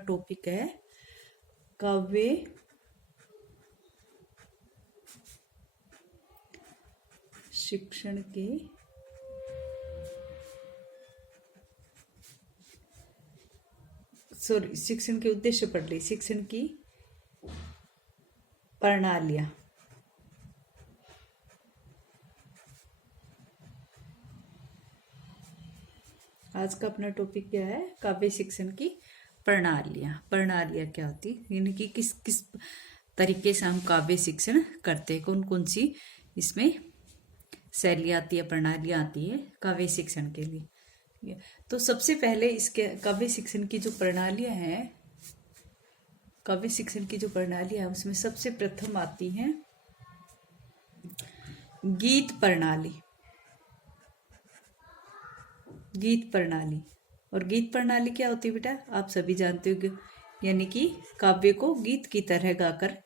Topic है काव्य शिक्षण के शिक्षण के उद्देश्य पढ़ ली। शिक्षण की प्रणालियां। आज का अपना टॉपिक क्या है? काव्य शिक्षण की प्रणालियां। प्रणालियां क्या होती, यानी कि किस किस तरीके से हम काव्य शिक्षण करते हैं, कौन कौन सी इसमें शैली आती है, प्रणालियां आती है काव्य शिक्षण के लिए। तो सबसे पहले इसके काव्य शिक्षण की जो प्रणालियां हैं, काव्य शिक्षण की जो प्रणालियां है उसमें सबसे प्रथम आती है गीत प्रणाली। गीत प्रणाली। और गीत प्रणाली क्या होती है बेटा? आप सभी जानते हो, यानी कि काव्य को गीत की तरह गाकर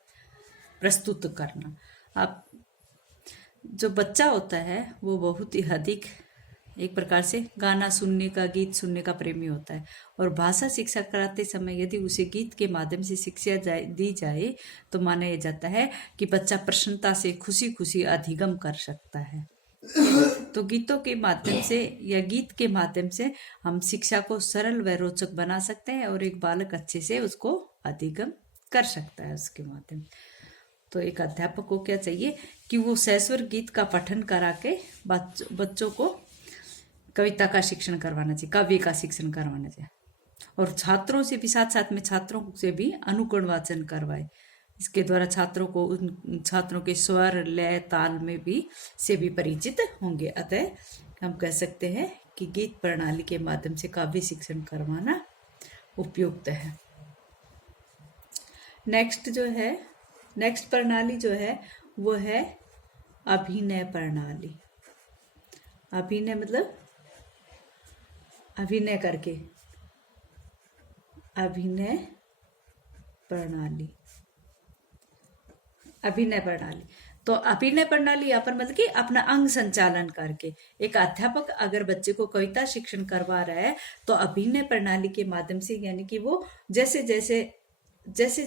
प्रस्तुत करना। आप जो बच्चा होता है वो बहुत ही अधिक एक प्रकार से गाना सुनने का, गीत सुनने का प्रेमी होता है। और भाषा शिक्षा कराते समय यदि उसे गीत के माध्यम से शिक्षा दी जाए तो माना जाता है कि बच्चा प्रसन्नता से खुशी खुशी अधिगम कर सकता है। तो गीतों के माध्यम से या गीत के माध्यम से हम शिक्षा को सरल व रोचक बना सकते हैं और एक बालक अच्छे से उसको अधिगम कर सकता है उसके माध्यम। तो एक अध्यापक को क्या चाहिए कि वो सहस्वर गीत का पठन करा के बच्चों को कविता का शिक्षण करवाना चाहिए, काव्य का शिक्षण करवाना चाहिए। और छात्रों से भी साथ में छात्रों से भी अनुकरण वाचन करवाए। इसके द्वारा छात्रों के स्वर, लय, ताल में भी से भी परिचित होंगे। अतः हम कह सकते हैं कि गीत प्रणाली के माध्यम से काव्य शिक्षण करवाना उपयुक्त है। नेक्स्ट प्रणाली जो है वो है अभिनय प्रणाली। अभिनय मतलब अभिनय करके, अभिनय प्रणाली। अभिनय प्रणाली तो अभिनय प्रणाली यहाँ पर मतलब कि अपना अंग संचालन करके एक अध्यापक अगर बच्चे को कविता शिक्षण करवा रहा है तो अभिनय प्रणाली के माध्यम से, यानी कि वो जैसे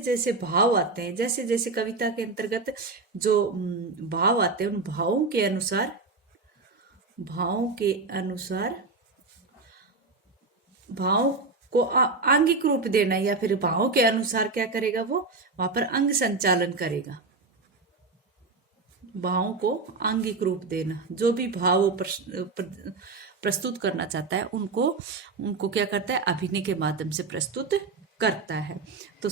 जैसे भाव आते हैं, जैसे जैसे कविता के अंतर्गत जो भाव आते हैं उन भावों के अनुसार भाव को आंगिक रूप देना, या फिर भावों के अनुसार क्या करेगा, वो वहां पर अंग संचालन करेगा। भावों को आंगिक रूप देना, जो भी भाव प्रस्तुत करना चाहता है उनको क्या करता है, अभिनय के माध्यम से प्रस्तुत करता है। तो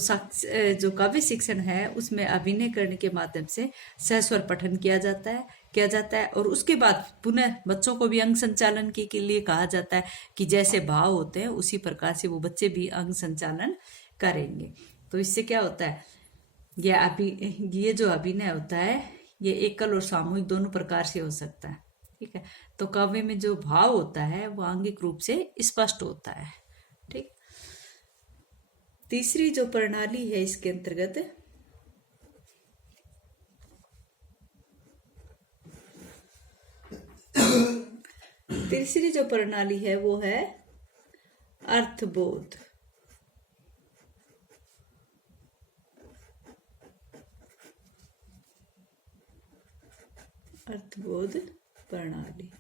जो काव्य शिक्षण है उसमें अभिनय करने के माध्यम से सहस्वर पठन किया जाता है और उसके बाद पुनः बच्चों को भी अंग संचालन के लिए कहा जाता है कि जैसे भाव होते हैं उसी प्रकार से वो बच्चे भी अंग संचालन करेंगे। तो इससे क्या होता है, ये जो अभिनय होता है ये एकल और सामूहिक दोनों प्रकार से हो सकता है। ठीक है, तो काव्य में जो भाव होता है वो आंगिक रूप से स्पष्ट होता है। ठीक। तीसरी जो प्रणाली है इसके अंतर्गत तीसरी जो प्रणाली है वो है अर्थबोध। अर्थबोध प्रणाली।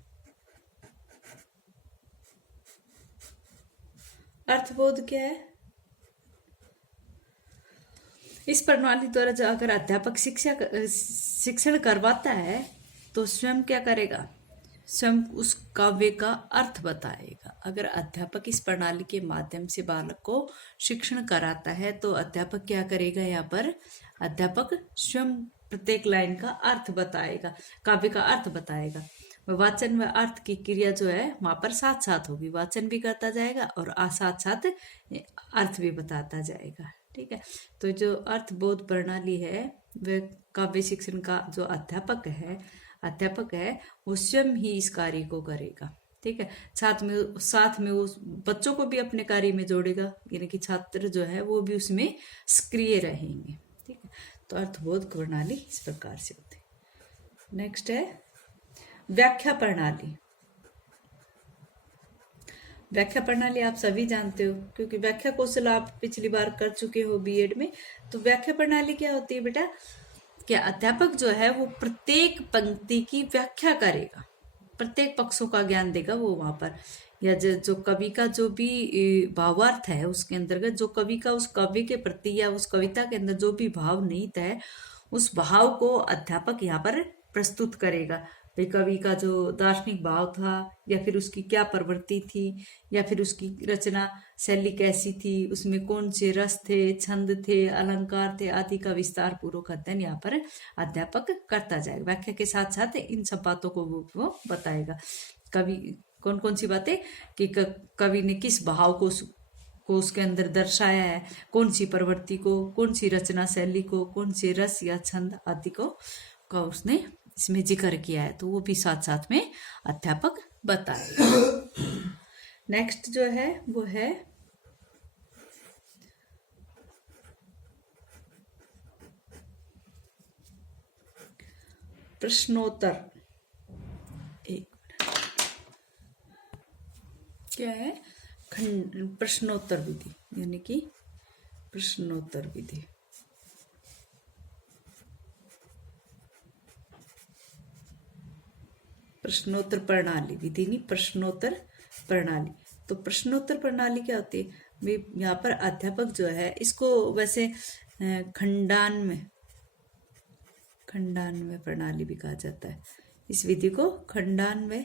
अर्थबोध क्या है? इस प्रणाली द्वारा जो अगर अध्यापक शिक्षण करवाता है तो स्वयं क्या करेगा, स्वयं उस काव्य का अर्थ बताएगा। अगर अध्यापक इस प्रणाली के माध्यम से बालक को शिक्षण कराता है तो अध्यापक क्या करेगा, यहाँ पर अध्यापक स्वयं प्रत्येक लाइन का अर्थ बताएगा, काव्य का अर्थ बताएगा। वाचन व अर्थ की क्रिया जो है वहां पर साथ साथ होगी, वाचन भी करता जाएगा और साथ साथ अर्थ भी बताता जाएगा। ठीक है, तो जो अर्थबोध प्रणाली है वह काव्य शिक्षण का जो अध्यापक है वो स्वयं ही इस कार्य को करेगा। ठीक है, साथ में वो बच्चों को भी अपने कार्य में जोड़ेगा, यानी कि छात्र जो है वो भी उसमें सक्रिय रहेंगे। ठीक है, तो अर्थबोध प्रणाली इस प्रकार से होती है। नेक्स्ट है व्याख्या प्रणाली। व्याख्या प्रणाली आप सभी जानते हो, क्योंकि व्याख्या कौशल आप पिछली बार कर चुके हो बीएड में। तो व्याख्या प्रणाली क्या होती है बेटा, कि अध्यापक जो है वो प्रत्येक पंक्ति की व्याख्या करेगा, प्रत्येक पक्षों का ज्ञान देगा वो वहां पर, या जो कवि का जो भी भावार्थ है उसके अंतर्गत, जो कवि का उस कवि के प्रति या उस कविता के अंदर जो भी भाव निहित है, उस भाव को अध्यापक यहाँ पर प्रस्तुत करेगा। भाई कवि का जो दार्शनिक भाव था, या फिर उसकी क्या प्रवृत्ति थी, या फिर उसकी रचना शैली कैसी थी, उसमें कौन से रस थे, छंद थे, अलंकार थे, आदि का विस्तार पूर्वक अध्ययन यहाँ पर अध्यापक करता जाएगा। व्याख्या के साथ साथ इन सब बातों को वो बताएगा। कवि कौन कौन सी बातें, कि कवि ने किस भाव को उसके अंदर दर्शाया है, कौन सी प्रवृत्ति को, कौन सी रचना शैली को, कौन से रस या छंद आदि को का उसने इसमें जिक्र किया है, तो वो भी साथ साथ में अध्यापक बताएगा। नेक्स्ट जो है वो है प्रश्नोत्तर। एक क्या है, प्रश्नोत्तर विधि, यानी कि प्रश्नोत्तर विधि। प्रश्नोत्तर प्रणाली, विधि नहीं, प्रश्नोत्तर प्रणाली। तो प्रश्नोत्तर प्रणाली क्या होती है, यहाँ पर अध्यापक जो है इसको वैसे खंडान्वय प्रणाली भी कहा जाता है। इस विधि को खंडान्वय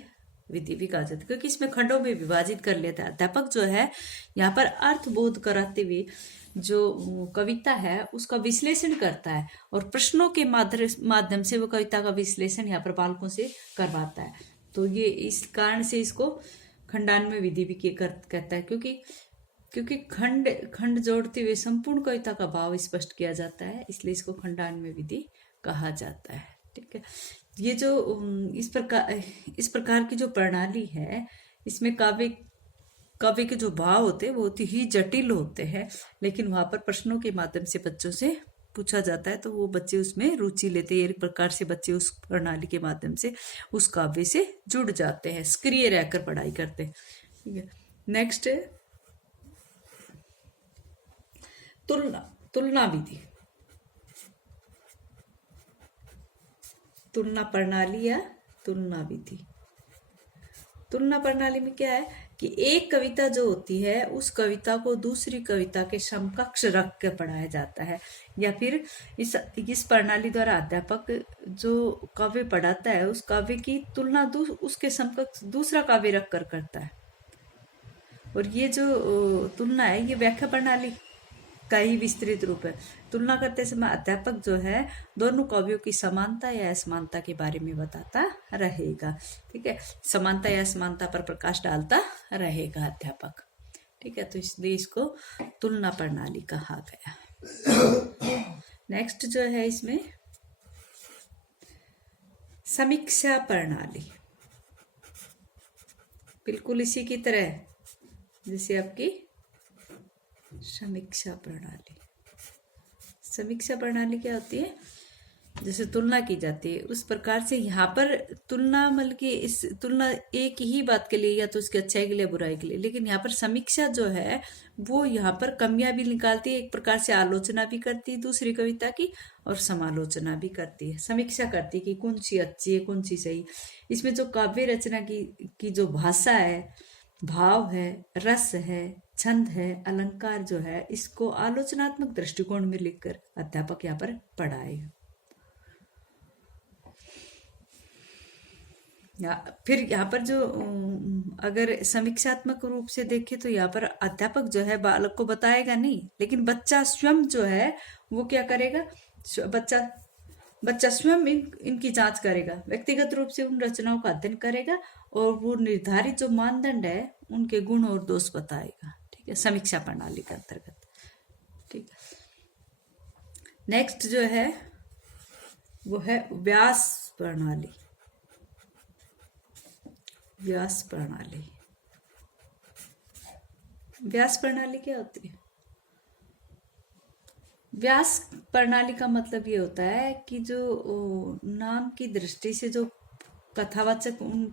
विधि भी कहा जाता है, क्योंकि इसमें खंडों में विभाजित कर लेता है। अध्यापक जो है यहाँ पर अर्थबोध कराते हुए जो कविता है उसका विश्लेषण करता है, और प्रश्नों के माध्यम से वो कविता का विश्लेषण यहाँ पर बालकों से करवाता है। तो ये इस कारण से इसको खंडान्वय विधि भी कहता है, क्योंकि खंड जोड़ते हुए संपूर्ण कविता का भाव स्पष्ट किया जाता है, इसलिए इसको खंडान्वय विधि कहा जाता है। ठीक है, ये जो इस प्रकार की जो प्रणाली है, इसमें काव्य के जो भाव होते हैं वो बहुत ही जटिल होते हैं, लेकिन वहां पर प्रश्नों के माध्यम से बच्चों से पूछा जाता है, तो वो बच्चे उसमें रुचि लेते हैं। एक प्रकार से बच्चे उस प्रणाली के माध्यम से उस काव्य से जुड़ जाते हैं, सक्रिय रहकर पढ़ाई करते हैं। ठीक है, नेक्स्ट है तुलना विधि, तुलना प्रणाली या तुलना विधि। तुलना प्रणाली में क्या है कि एक कविता जो होती है उस कविता को दूसरी कविता के समकक्ष रख के पढ़ाया जाता है, या फिर इस प्रणाली द्वारा अध्यापक जो काव्य पढ़ाता है उस काव्य की तुलना उसके समकक्ष दूसरा काव्य रख कर करता है। और ये जो तुलना है ये व्याख्या प्रणाली का ही विस्तृत रूप है। तुलना करते समय अध्यापक जो है दोनों काव्यों की समानता या असमानता के बारे में बताता रहेगा। ठीक है, समानता या असमानता पर प्रकाश डालता रहेगा अध्यापक। ठीक है, तो इसलिए इसको तुलना प्रणाली कहा गया। नेक्स्ट जो है इसमें समीक्षा प्रणाली, बिल्कुल इसी की तरह जैसे आपकी समीक्षा प्रणाली। समीक्षा प्रणाली क्या होती है, जैसे तुलना की जाती है उस प्रकार से यहाँ पर तुलना, मतलब कि इस तुलना एक ही बात के लिए, या तो उसके अच्छाई के लिए बुराई के लिए, लेकिन यहाँ पर समीक्षा जो है वो यहाँ पर कमियां भी निकालती है, एक प्रकार से आलोचना भी करती है दूसरी कविता की, और समालोचना भी करती है, समीक्षा करती है कि कौन सी अच्छी है कौन सी सही। इसमें जो काव्य रचना की जो भाषा है, भाव है, रस है, छंद है, अलंकार जो है, इसको आलोचनात्मक दृष्टिकोण में लिखकर अध्यापक यहाँ पर पढ़ाएगा। फिर यहाँ पर जो अगर समीक्षात्मक रूप से देखें तो यहाँ पर अध्यापक जो है बालक को बताएगा नहीं, लेकिन बच्चा स्वयं जो है वो क्या करेगा, बच्चा स्वयं इनकी जांच करेगा, व्यक्तिगत रूप से उन रचनाओं का अध्ययन करेगा, और वो निर्धारित जो मानदंड है उनके गुण और दोष बताएगा। ठीक है, समीक्षा प्रणाली के अंतर्गत। ठीक है, नेक्स्ट जो है वो है व्यास प्रणाली। व्यास प्रणाली, व्यास प्रणाली क्या होती है, व्यास प्रणाली का मतलब ये होता है कि जो नाम की दृष्टि से जो कथावाचक उन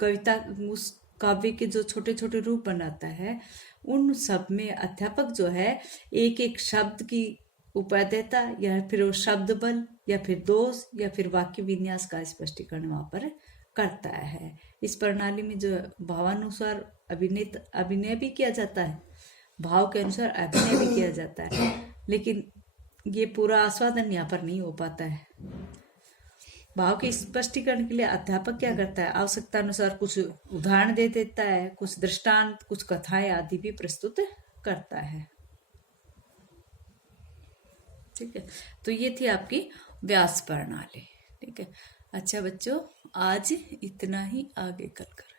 कविता उस काव्य के जो छोटे छोटे रूप बनाता है, उन सब में अध्यापक जो है एक एक शब्द की उपादेयता या फिर वो शब्द बल या फिर दोष या फिर वाक्य विन्यास का स्पष्टीकरण वहां पर करता है। इस प्रणाली में जो भावानुसार अभिनय भी किया जाता है, भाव के अनुसार अभिनय भी किया जाता है, लेकिन ये पूरा आस्वादन यहाँ पर नहीं हो पाता है। भाव के स्पष्टीकरण के लिए अध्यापक क्या करता है, आवश्यकता अनुसार कुछ उदाहरण दे देता है, कुछ दृष्टांत, कुछ कथाएं आदि भी प्रस्तुत करता है। ठीक है, तो ये थी आपकी व्यास प्रणाली। ठीक है, अच्छा बच्चों, आज इतना ही, आगे कल कर